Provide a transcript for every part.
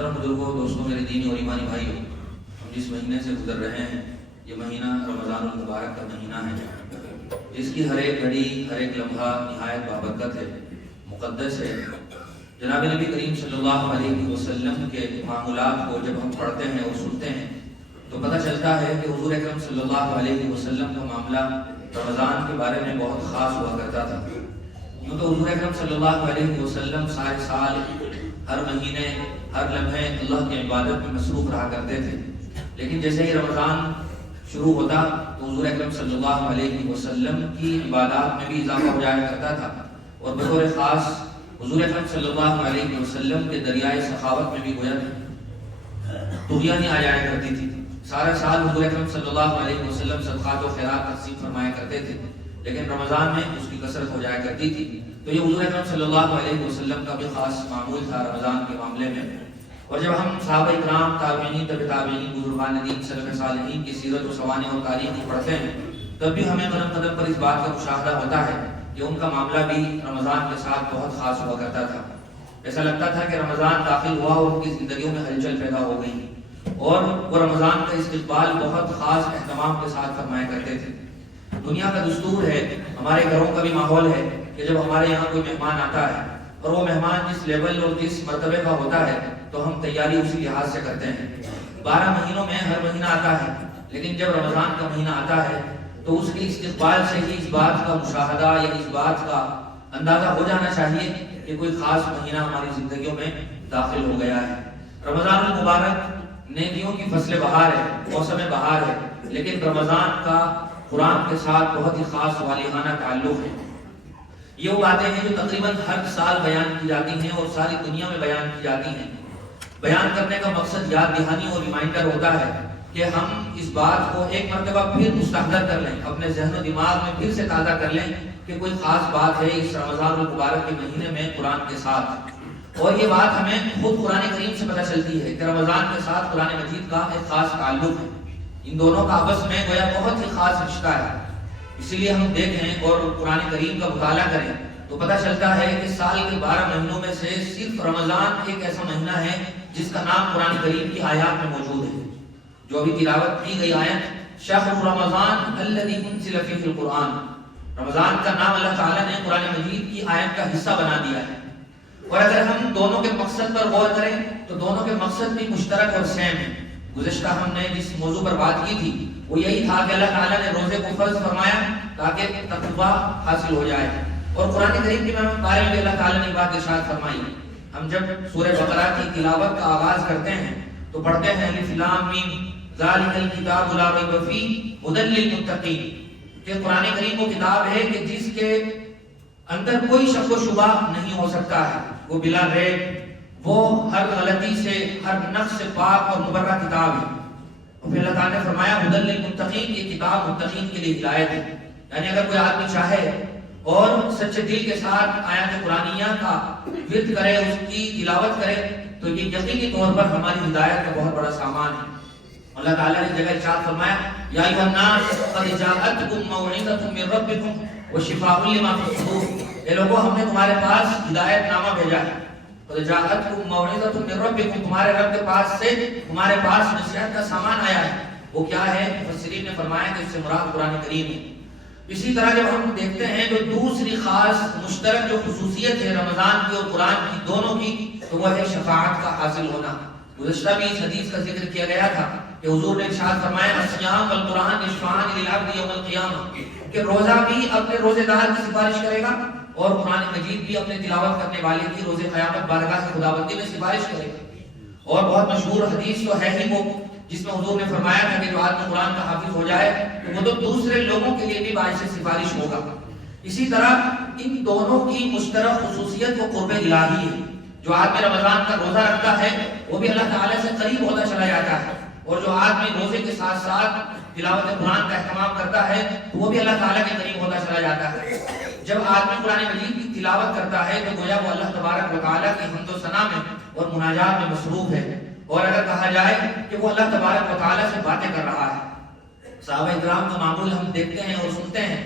محترم بزرگوں، دوستوں، میرے دینی اور ایمانی بھائیوں، ہم جس مہینے سے گزر رہے ہیں یہ مہینہ رمضان المبارک کا مہینہ ہے، جس کی ہر ایک گھڑی، ہر ایک لمحہ نہایت بابرکت ہے، مقدس ہے۔ جناب نبی کریم صلی اللہ علیہ وسلم کے معمولات کو جب ہم پڑھتے ہیں اور سنتے ہیں تو پتہ چلتا ہے کہ حضور اکرم صلی اللہ علیہ وسلم کا معاملہ رمضان کے بارے میں بہت خاص ہوا کرتا تھا۔ یوں تو حضور اکرم صلی اللہ علیہ وسلم سارے سال، ہر مہینے، ہر لمحے اللہ کی عبادت میں مصروف رہا کرتے تھے، لیکن جیسے ہی رمضان شروع ہوتا تو حضور اکرم صلی اللہ علیہ وسلم کی عبادات میں بھی اضافہ ہو جایا کرتا تھا، اور بطور خاص حضور اکرم صلی اللہ علیہ وسلم کے دریائے سخاوت میں بھی گویا طغیانی آ جایا کرتی تھی۔ سارا سال حضور اکرم صلی اللہ علیہ وسلم صدقات و خیرات تقسیم فرمایا کرتے تھے، لیکن رمضان میں اس کی کثرت ہو جایا کرتی تھی۔ تو یہ حضور اکرم صلی اللہ علیہ وسلم کا بھی خاص معمول تھا رمضان کے معاملے میں۔ اور جب ہم صحابہ اکرام، تابعین، تبع تابعین، بزرگان دین، سلف صالحین کی سیرت و سوانح اور تاریخ کو پڑھتے ہیں تب بھی ہمیں قدم قدم پر اس بات کا مشاہدہ ہوتا ہے کہ ان کا معاملہ بھی رمضان کے ساتھ بہت خاص ہوا کرتا تھا۔ ایسا لگتا تھا کہ رمضان داخل ہوا اور ان کی زندگیوں میں ہلچل پیدا ہو گئی، اور وہ رمضان کا استقبال بہت خاص اہتمام کے ساتھ فرمایا کرتے تھے۔ دنیا کا دستور ہے، ہمارے گھروں کا بھی ماحول ہے کہ جب ہمارے یہاں کوئی مہمان آتا ہے اور وہ مہمان جس لیول اور جس مرتبے کا ہوتا ہے تو ہم تیاری اسی لحاظ سے کرتے ہیں۔ 12 مہینوں میں ہر مہینہ آتا ہے، لیکن جب رمضان کا مہینہ آتا ہے تو اس کے استقبال سے ہی اس بات کا مشاہدہ یا اس بات کا اندازہ ہو جانا چاہیے کہ کوئی خاص مہینہ ہماری زندگیوں میں داخل ہو گیا ہے۔ رمضان المبارک نیکیوں کی فصل بہار ہے، موسم بہار ہے، لیکن رمضان کا قرآن کے ساتھ بہت ہی خاص والہانہ تعلق ہے۔ یہ وہ باتیں ہیں جو تقریباً ہر سال بیان کی جاتی ہیں اور ساری دنیا میں بیان کی جاتی ہیں۔ بیان کرنے کا مقصد یاد دہانی اور ریمائنڈر ہوتا ہے کہ ہم اس بات کو ایک مرتبہ پھر مستحضر کر لیں، اپنے ذہن و دماغ میں پھر سے تازہ کر لیں کہ کوئی خاص بات ہے اس رمضان المبارک کے مہینے میں قرآن کے ساتھ۔ اور یہ بات ہمیں خود قرآن کریم سے پتہ چلتی ہے کہ رمضان کے ساتھ قرآن مجید کا ایک خاص تعلق ہے، ان دونوں کا آپس میں گویا بہت ہی خاص رشتہ ہے۔ اسی لیے ہم دیکھیں اور قرآن کریم کا مطالعہ کریں تو پتہ چلتا ہے کہ سال کے 12 مہینوں میں سے صرف رمضان ایک ایسا مہینہ ہے جس کا نام قرآن کریم کی آیات میں موجود ہے۔ جو ابھی تلاوت کی گئی آیت شہر رمضان الذی انزل فیہ القرآن، رمضان کا نام اللہ تعالیٰ نے قرآن مجید کی آیت کا حصہ بنا دیا ہے۔ اور اگر ہم دونوں کے مقصد پر غور کریں تو دونوں کے مقصد بھی مشترک اور سیم ہیں۔ گزشتہ ہم نے جس موضوع پر بات کی تھی وہ یہی تھا کہ اللہ تعالیٰ نے روزے کو فرض فرمایا تاکہ تقویٰ حاصل ہو جائے، اور قرآن کریم کے بارے میں اللہ تعالیٰ نے بات ارشاد فرمائی۔ ہم جب سورہ بقرہ کی تلاوت کا آغاز کرتے ہیں تو پڑھتے ہیں الف لام میم ذالک الکتاب لا ریب فیہ ھدی للمتقین، کہ قرآن کریم وہ کتاب ہے کہ جس کے اندر کوئی شک و شبہ نہیں ہو سکتا ہے، وہ بلا ریب، وہ ہر غلطی سے، ہر نقص سے پاک اور مبرہ کتاب ہے۔ اور پھر اللہ تعالیٰ نے فرمایا ھدی للمتقین، یہ کتاب متقین کے لیے ہدایت ہے۔ یعنی اگر کوئی آدمی چاہے اور سچے دل کے ساتھ آیات قرآنیہ کا ورد کرے، اس کی تلاوت کرے، تو یہ یقینی طور پر ہماری ہدایت کا بہت بڑا سامان ہے۔ اللہ تعالیٰ نے جگہ ارشاد فرمایا یا ایھا الناس قد جاءتکم موعظۃ من ربکم وشفاء لما فی الصدور، اے لوگوں ہم نے تمہارے پاس ہدایت نامہ بھیجا ہے۔ قد جاءتکم موعظۃ من ربکم، تمہارے رب کے پاس سے تمہارے پاس نصیحت کا سامان آیا ہے۔ وہ کیا ہے؟ مفسرین نے فرمایا کہ اس سے مراد قرآن کریم ہے۔ اسی طرح جب ہم دیکھتے ہیں جو دوسری خاص مشترک جو خصوصیت ہے رمضان کی اور قرآن کی دونوں کی، تو وہ ہے شفاعت کا حاصل ہونا۔ گزشتہ بھی اس حدیث کا ذکر کیا گیا تھا کہ حضور نے ارشاد فرمایا الصیام والقرآن یشفعان للعبد یوم القیامہ، کہ روزہ بھی اپنے روزے دار کی سفارش کرے گا اور قرآن مجید بھی اپنے تلاوت کرنے والے کی روز قیامت بارگاہ خداوندی میں سفارش کرے گا۔ اور بہت مشہور حدیث تو ہے ہی وہ جس میں حضور نے فرمایا تھا کہ جو آدمی قرآن کا حافظ ہو جائے تو وہ تو دوسرے لوگوں کے لیے بھی باعث سفارش ہوگا۔ اسی طرح ان دونوں کی مشترک خصوصیت وہ قرب الہی ہے۔ جو آدمی رمضان کا روزہ رکھتا ہے وہ بھی اللہ تعالیٰ سے قریب ہوتا چلا جاتا ہے، اور جو آدمی روزے کے ساتھ ساتھ تلاوت قرآن کا اہتمام کرتا ہے تو وہ بھی اللہ تعالیٰ کے قریب ہوتا چلا جاتا ہے۔ جب آدمی قرآن مجید کی تلاوت کرتا ہے تو گویا وہ اللہ تبارک و تعالیٰ کی حمد و ثنا میں اور مناجات میں مصروف ہے، اور اگر کہا جائے کہ وہ اللہ تبارک و تعالیٰ سے باتیں کر رہا ہے۔ صحابہ اکرام کا معمول ہم دیکھتے ہیں اور سنتے ہیں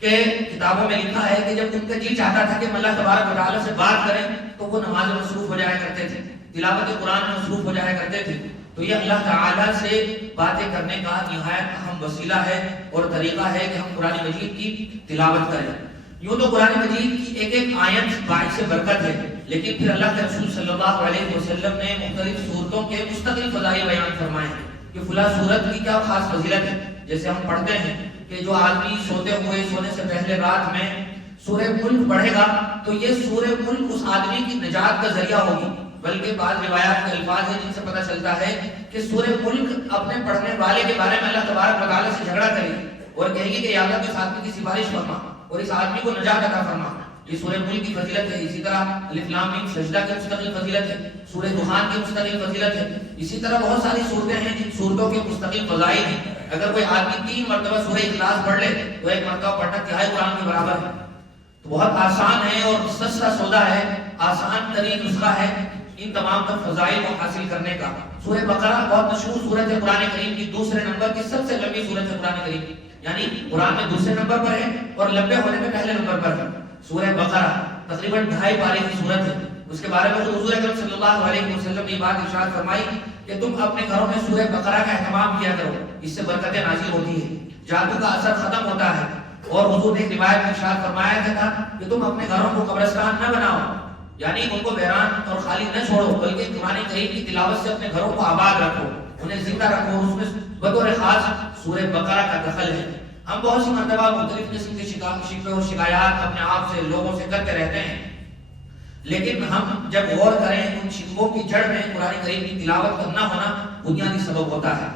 کہ کتابوں میں لکھا ہے کہ جب ان کا جی چاہتا تھا کہ ہم اللہ تبارک و تعالیٰ سے بات کریں تو وہ نماز میں مصروف ہو جایا کرتے تھے، تلاوت قرآن میں مصروف ہو جایا کرتے تھے، تو یہ اللہ تعالیٰ سے باتیں کرنے کا نہایت اہم وسیلہ ہے اور طریقہ ہے کہ ہم قرآن مجید کی تلاوت کریں۔ یوں تو قرآن مجید کی ایک ایک آیت باعث برکت ہے، لیکن پھر اللہ کے رسول صلی اللہ علیہ وسلم نے مختلف صورتوں کے مستقل فضائل بیان فرمائے ہیں کہ فلاں صورت کی کیا خاص فضیلت ہے۔ جیسے ہم پڑھتے ہیں کہ جو آدمی سونے سے پہلے رات میں سورہ ملک پڑھے گا تو یہ سورہ ملک اس آدمی کی نجات کا ذریعہ ہوگی۔ بلکہ بعض روایات کے الفاظ ہیں جن سے پتہ چلتا ہے کہ سورہ ملک اپنے پڑھنے والے کے بارے میں اللہ تبارک و تعالیٰ سے جھگڑا کرے گی اور کہے گی کہ یا اللہ اس آدمی کی سفارش فرما اور اس آدمی کو نجات عطا فرما۔ یہ سورہ ملک کی فضیلت ہے۔ اسی طرح الف لام میم سجدہ کی مستقل فضیلت ہے، سورہ دخان کی مستقل فضیلت ہے۔ اسی طرح بہت ساری صورتیں ہیں جن صورتوں کے مستقل فضائل ہیں۔ اگر کوئی آدمی 3 مرتبہ سورہ اخلاص پڑھ لے تو 1 مرتبہ پڑھنا کیا ہے قرآن کے برابر ہے۔ تو بہت آسان ہے اور سستا سودا ہے، آسان ترین نسخہ ہے ان تمام تر فضائل کو حاصل کرنے کا۔ سورہ بقرہ بہت مشہور سورت ہے قرآن کریم کی، دوسرے نمبر کی سب سے لمبی سورت ہے قرآن کریم کی، یعنی قرآن میں دوسرے نمبر پر ہے اور لمبے ہونے میں پہلے نمبر پر ہے۔ سورہ بقرہ تقریباً 2.5 پارے کی سورت ہے۔ اس کے بارے میں حضور اکرم صلی اللہ علیہ وسلم نے بات ارشاد فرمائی کہ تم اپنے گھروں میں سورہ بقرہ کا اہتمام کیا کرو، اس سے برکتیں نازل ہوتی ہیں، جادو کا اثر ختم ہوتا ہے۔ اور حضور نے ایک روایت میں ارشاد فرمایا تھا کہ تم اپنے گھروں کو قبرستان نہ بناؤ، یعنی ان کو ویران اور خالی نہ چھوڑو، بلکہ قرآن کریم کی تلاوت سے اپنے گھروں کو آباد رکھو، انہیں زندہ رکھو، اور اس میں بطور خاص سورہ بقرہ کا دخل ہے۔ ہم بہت سی مرتبہ مختلف قسم کے شکوے اور شکایات اپنے آپ سے لوگوں سے کرتے رہتے ہیں، لیکن ہم جب غور کریں ان شکووں کی جڑ میں قرآن کریم کی تلاوت کا نہ ہونا بنیادی سبب ہوتا ہے۔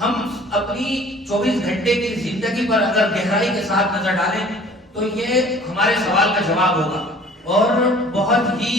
ہم اپنی 24 گھنٹے کی زندگی پر اگر گہرائی کے ساتھ نظر ڈالیں تو یہ ہمارے سوال کا جواب ہوگا، اور بہت ہی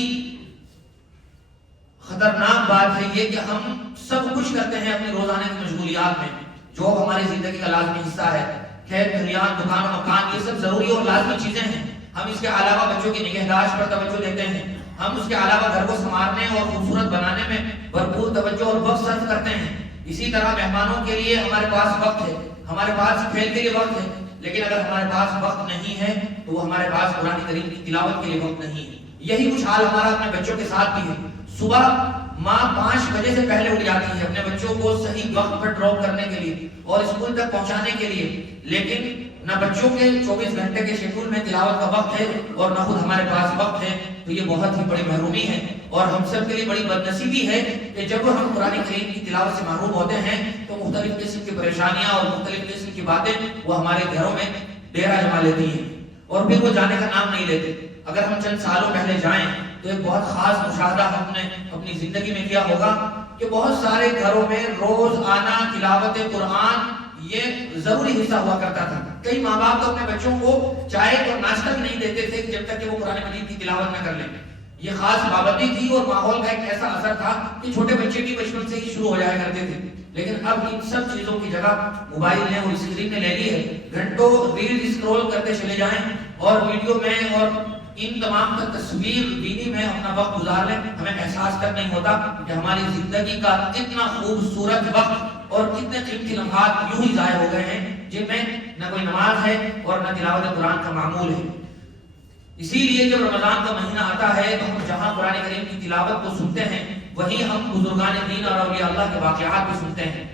خطرناک بات ہے یہ کہ ہم سب کچھ کرتے ہیں اپنی روزانہ کی مشغولیات میں، جو ہماری زندگی کا لازمی حصہ ہے۔ کھیت کھلیان دکان و مکان یہ سب ضروری اور لازمی چیزیں ہیں۔ ہم اس کے علاوہ بچوں کی نگہداشت پر توجہ دیتے ہیں، ہم اس کے علاوہ گھر کو سنوارنے اور خوبصورت بنانے میں بھرپور توجہ اور وقت صرف کرتے ہیں۔ اسی طرح مہمانوں کے لیے ہمارے پاس وقت ہے، ہمارے پاس کھیل کے لیے وقت ہے، لیکن اگر ہمارے پاس وقت نہیں ہے تو ہمارے پاس قرآن کریم کی تلاوت کے لیے وقت نہیں ہے۔ یہی کچھ حال ہمارا اپنے بچوں کے ساتھ بھی ہے۔ صبح ماں 5 بجے سے پہلے اٹھ جاتی ہے اپنے بچوں کو صحیح وقت پر ڈراپ کرنے کے لیے اور اسکول تک پہنچانے کے لیے، لیکن نہ بچوں کے 24 گھنٹے کے شیڈول میں تلاوت کا وقت ہے اور نہ خود ہمارے پاس وقت ہے۔ تو یہ بہت ہی بڑی محرومی ہے اور ہم سب کے لیے بڑی بدنصیبی ہے کہ جب ہم قرآن کریم کی تلاوت سے محروم ہوتے ہیں تو مختلف قسم کی پریشانیاں اور مختلف قسم کی باتیں وہ ہمارے گھروں میں ڈیرا جما لیتی ہیں اور پھر وہ جانے کا نام نہیں لیتے۔ اگر ہم چند سالوں پہلے جائیں تو ایک بہت خاص مشاہدہ ہم نے اپنی زندگی میں کیا ہوگا کہ بہت سارے گھروں میں روز آنا تلاوت قرآن یہ ضروری حصہ ہوا کرتا تھا۔ کئی ماں باپ تو اپنے بچوں کو چائے اور ناشتہ بھی نہیں دیتے تھے جب تک کہ وہ قرآن مجید کی تلاوت نہ کر لیں۔ یہ خاص پابندی تھی اور ماحول کا ایک ایسا اثر تھا کہ چھوٹے بچے بھی بچپن سے ہی شروع ہو جایا کرتے تھے، لیکن اب ان سب چیزوں کی جگہ موبائل نے اور اسکرین نے لے لی ہے۔ گھنٹوں ریل اسکرول کرتے چلے جائیں اور ویڈیو میں اور ان تمام کا تصویر بینی میں اپنا وقت گزار لیں، ہمیں احساس تک نہیں ہوتا کہ ہماری زندگی کا اتنا خوبصورت وقت اور کتنے قیمتی لمحات یوں ہی ضائع ہو گئے ہیں جن میں نہ کوئی نماز ہے اور نہ تلاوت قرآن کا معمول ہے۔ اسی لیے جب رمضان کا مہینہ آتا ہے تو ہم جہاں قرآن کریم کی تلاوت کو سنتے ہیں وہیں ہم بزرگان دین اور اولیاء اللہ کے واقعات بھی سنتے ہیں۔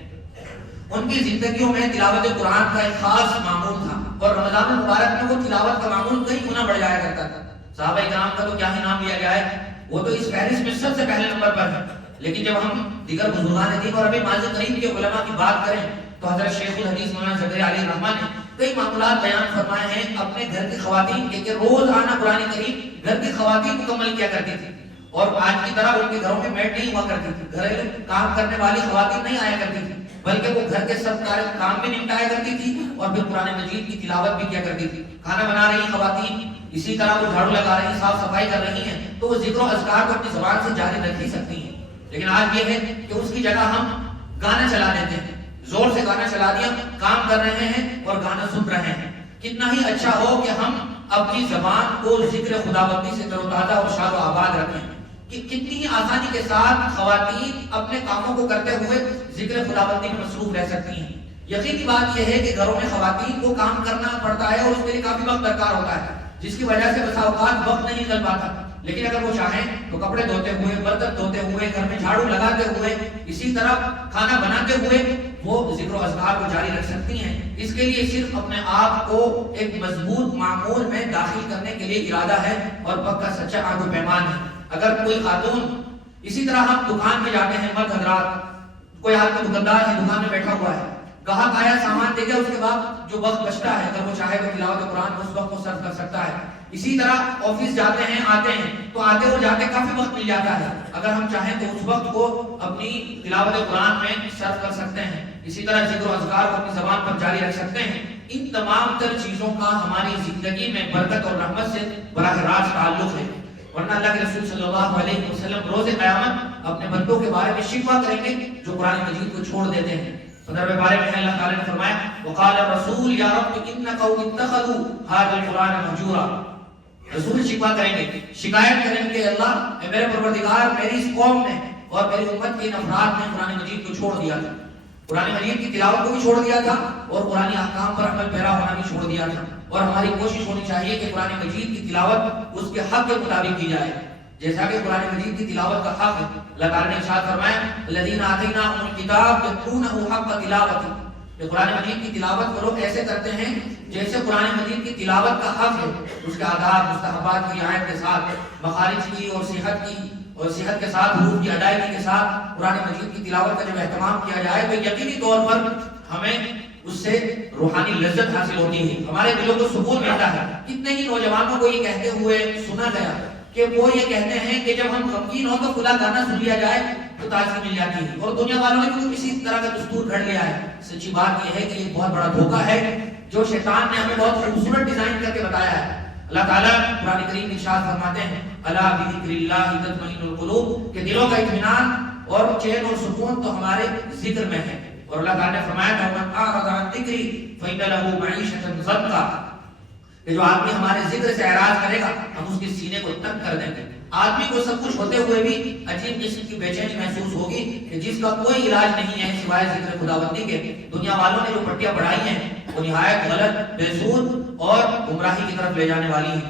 ان کی زندگیوں میں تلاوت قرآن کا ایک خاص معمول تھا اور رمضان المبارک میں وہ تلاوت کا معمول کئی گنا بڑھ جایا کرتا تھا۔ صحابہ کرام کا تو کیا ہی نام لیا جائے، وہ تو اس فہرست میں سب سے پہلے نمبر پر ہے، لیکن جب ہم دیگر بزرگان دین اور ابھی ماضی قریب کے علماء کی بات کریں تو حضرت شیخ الحدیث مولانا زکریا علیہ الرحمہ نے کئی معاملات بیان فرمائے ہیں اپنے گھر کی خواتین کے کہ روز آنا قرآن کریم گھر کی خواتین مکمل کیا کرتی تھی اور آج کی طرح ان کے گھروں میں میڈ نہیں ہوا کرتی تھی، گھریلو کام کرنے والی خواتین نہیں آیا کرتی تھی، بلکہ وہ گھر کے سب کام بھی نمٹایا کرتی تھی اور پھر قرآن مجید کی تلاوت بھی کیا کرتی تھی۔ کھانا بنا رہی خواتین، اسی طرح وہ جھاڑو لگا رہی، صاف صفائی کر رہی ہیں تو وہ ذکر و اذکار کو اپنی زبان سے جاری رکھ ہی سکتی ہیں، لیکن آج یہ ہے کہ اس کی جگہ ہم گانا چلا دیتے ہیں، زور سے گانا چلا دیا، کام کر رہے ہیں اور گانا سن رہے ہیں۔ کتنا ہی اچھا ہو کہ ہم اپنی زبان کو ذکر خداوندی سے تر و تازہ اور شاد و آباد رکھیں، کہ کتنی ہی آسانی کے ساتھ خواتین اپنے کاموں کو کرتے ہوئے ذکر خداوندی میں مصروف رہ سکتی ہیں۔ یقینی بات یہ ہے کہ گھروں میں خواتین کو کام کرنا پڑتا ہے اور اس کے لیے کافی وقت درکار ہوتا ہے، جس کی وجہ سے بسا اوقات وقت نہیں نکل پاتا۔ لیکن اگر وہ چاہیں تو کپڑے دھوتے ہوئے، برتن دھوتے ہوئے، گھر میں جھاڑو لگاتے ہوئے، اسی طرح کھانا بناتے ہوئے وہ ذکر و اذکار کو جاری رکھ سکتی ہیں۔ اس کے لیے صرف اپنے آپ کو ایک مضبوط معمول میں داخل کرنے کے لیے ارادہ ہے اور پکا سچا عہد و پیمان ہے۔ اگر کوئی خاتون، اسی طرح ہم دکان میں جاتے ہیں، مرد حضرات، کوئی آدمی دکاندار ہے، دکان میں بیٹھا ہوا ہے، گاہک آیا، سامان دے گیا، اس کے بعد جو وقت بچتا ہے اگر وہ چاہے تو تلاوت قرآن اس وقت کو صرف کر سکتا ہے۔ اسی طرح آفس جاتے ہیں، آتے ہیں تو آتے اور جاتے کافی وقت مل جاتا ہے، اگر ہم چاہیں تو اس وقت کو اپنی تلاوت قرآن میں صرف کر سکتے ہیں۔ اسی طرح ذکر و اذکار کو اپنی زبان پر جاری رکھ سکتے ہیں۔ ان تمام تر چیزوں کا ہماری زندگی میں برکت اور رحمت سے براہ راست تعلق ہے، ورنہ اللہ کے رسول صلی اللہ علیہ وسلم روز قیامت اپنے بندوں کے بارے میں شکوہ کریں گے جو قرآن مجید کو چھوڑ دیتے ہیں۔ صدر بارے میں اللہ تعالیٰ نے فرمایا وقال الرسول یا رب ان قوم اتخذوا هذا القرآن مهجورا، رسول شکوہ کریں گے، شکایت کریں گے کہ اللہ اے میرے پروردگار، میری اس قوم نے اور میری امت کے افراد نے قرآن مجید کو چھوڑ دیا تھا، قرآن مجید کی تلاوت کو بھی چھوڑ دیا تھا اور قرآن احکام پر عمل پیرا ہونا بھی چھوڑ دیا تھا۔ اور ہماری کوشش ہونی چاہیے کہ قرآن مجید کی تلاوت اس کے حق کے مطابق کی جائے، جیسا کہ قرآن مجید کی تلاوت کا حق ہے۔ اللہ تعالیٰ نے ارشاد فرمایا الذین آتیناہم الکتاب یتلونہ حق تلاوتہ، کہ قرآن مجید کی تلاوت وہ لوگ ایسے کرتے ہیں جیسے قرآن مجید کی تلاوت کا حق ہے، اس کے آداب مستحبات کی رعایت کے ساتھ، مخارج کی اور صحت کے ساتھ، حروف کی ادائیگی کے ساتھ قرآن مجید کی تلاوت کا جب اہتمام کیا جائے تو یقینی طور پر ہمیں اس سے روحانی لذت حاصل ہوتی ہے، ہمارے دلوں کو سکون ملتا ہے۔ کتنے ہی نوجوانوں کو یہ کہتے ہوئے سنا گیا کہ وہ یہ کہتے ہیں کہ جب ہم غمگین ہو تو کھلا گانا سن لیا جائے تو تازگی مل جاتی ہے، اور دنیا والوں نے بھی کسی طرح کا دستور گھڑ لیا ہے۔ سچی بات یہ ہے کہ یہ بہت بڑا دھوکہ ہے جو شیطان نے ہمیں بہت خوبصورت ڈیزائن کر کے بتایا ہے۔ اللہ تعالیٰ قرآن کریم میں ارشاد فرماتے ہیں الا بذکر اللہ تطمئن القلوب، کہ دلوں کا اطمینان اور چین اور سکون تو ہمارے ذکر میں ہے۔ اور اللہ تعالیٰ نے فرمایا تھا من اعرض عن ذکری فإن له معیشۃ ضنکا، کہ جو آدمی ہمارے ذکر سے اعراض کرے گا ہم اس کے سینے کو تنگ کر دیں گے۔ آدمی کو سب کچھ ہوتے ہوئے بھی عجیب قسم کی بے چینی محسوس ہوگی کہ جس کا کوئی علاج نہیں ہے سوائے ذکر خداوندی کے۔ دنیا والوں نے جو پٹیاں پڑھائی ہیں وہ نہایت غلط، بے سود اور گمراہی کی طرف لے جانے والی ہیں۔